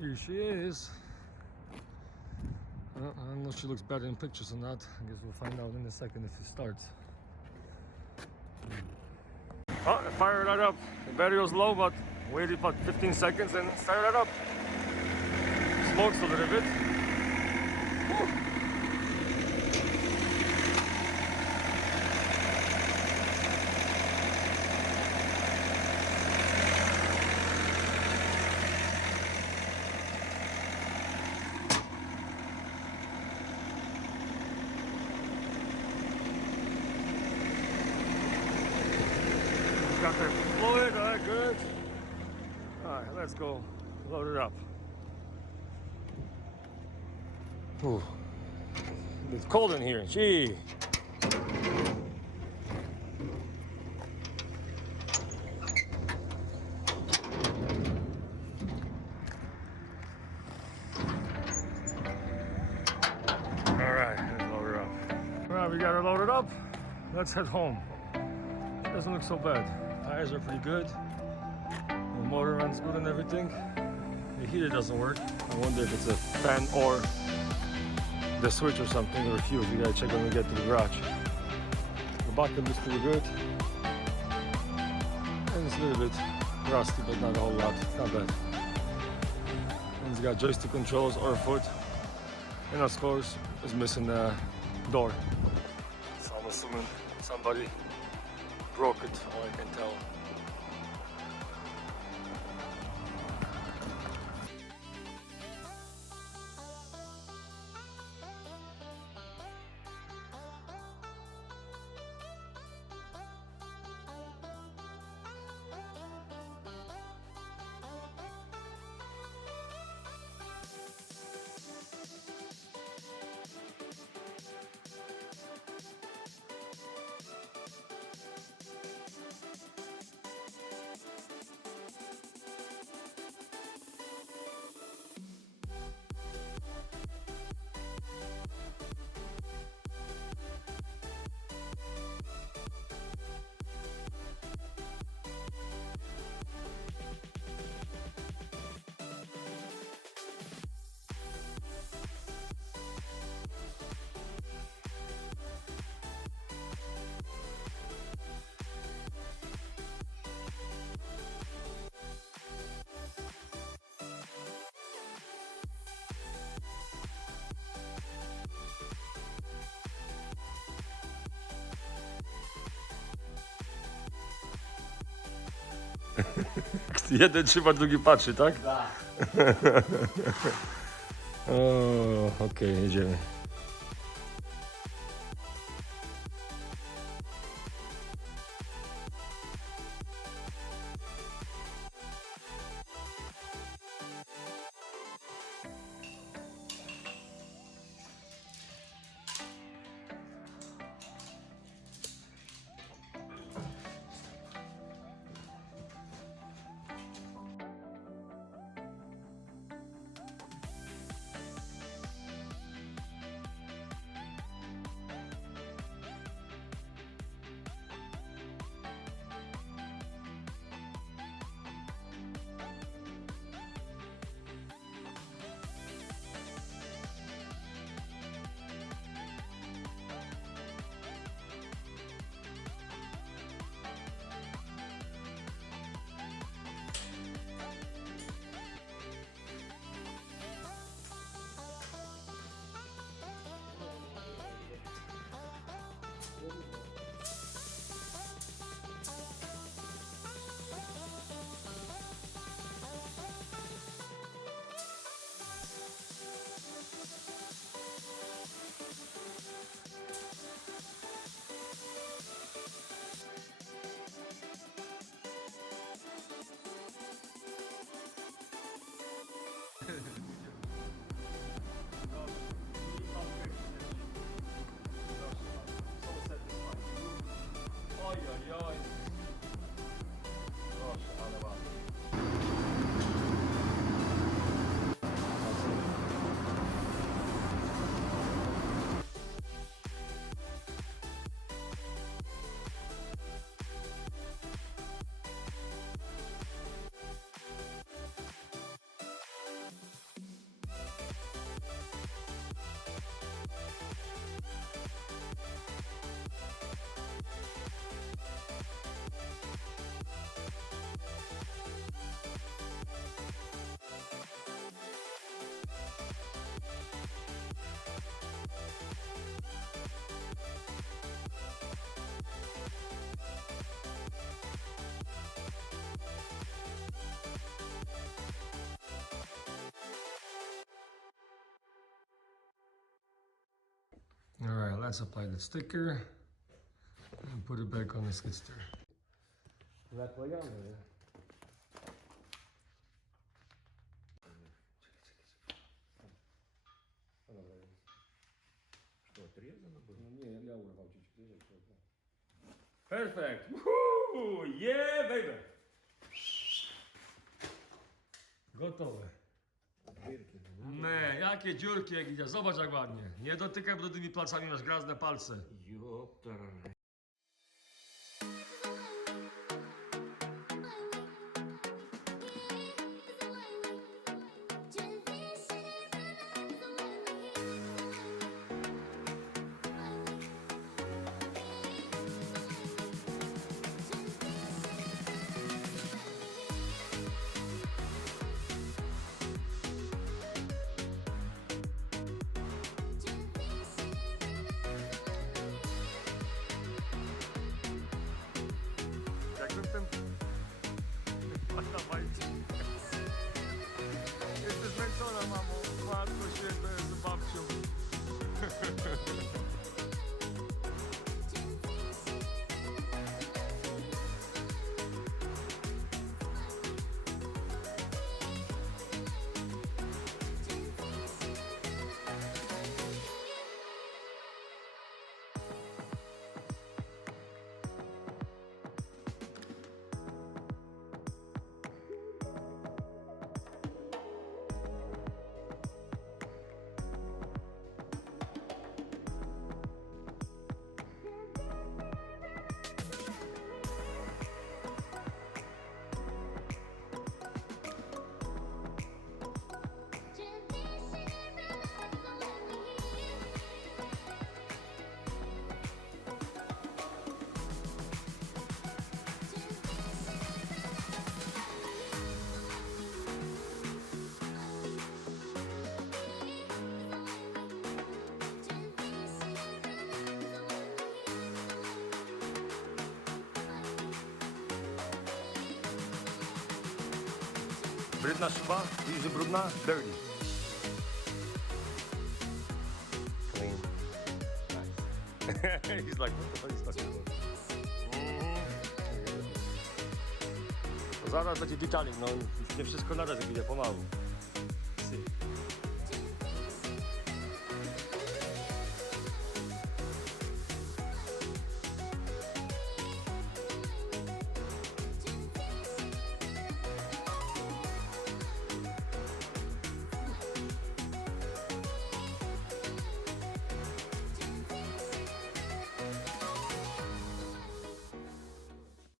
Here she is. I don't know if she looks better in pictures or not. I guess we'll find out in a second if it starts. Oh, I fired that up. The battery was low, but waited about 15 seconds and started it up. Smokes a little bit. Whew. Got that fluid, all right, good. All right, let's go load it up. Ooh. It's cold in here, gee. All right, let's load it up. All right, we got it loaded up. Let's head home. Doesn't look so bad. Tires are pretty good. The motor runs good and everything. The heater doesn't work. I wonder if it's a fan or the switch or something, or a fuse. You gotta check when we get to the garage. The bottom looks pretty good. And it's a little bit rusty, but not a whole lot. Not bad. And it's got joystick controls or a foot. And of course, it's missing the door. So I'm assuming somebody broke it, all I can tell. Jeden trzyma, drugi patrzy, tak? Tak. O, okej, jedziemy. Let's apply the sticker and put it back on the skid steer. Naklejane, nie? Что, отрезано было? No nie, ja urwał ci gdzieś. Perfect! Woohoo! Yeah, baby! Gotowe. Дырки, ну, Nie, jakie dziurki jak idzie. Zobacz jak ładnie. Nie dotykaj brudymi palcami, masz grazne palce. ёптара. Jakbym ten... Jesteś zmęczona, mamo. Matko święta jest z babcią. Brudna szyba? Widzisz, że brudna? Dirty. Clean. Nice. He's like, what the fuck is talking about? To zaraz będzie detailing, no nie wszystko naraz, jak idzie pomału.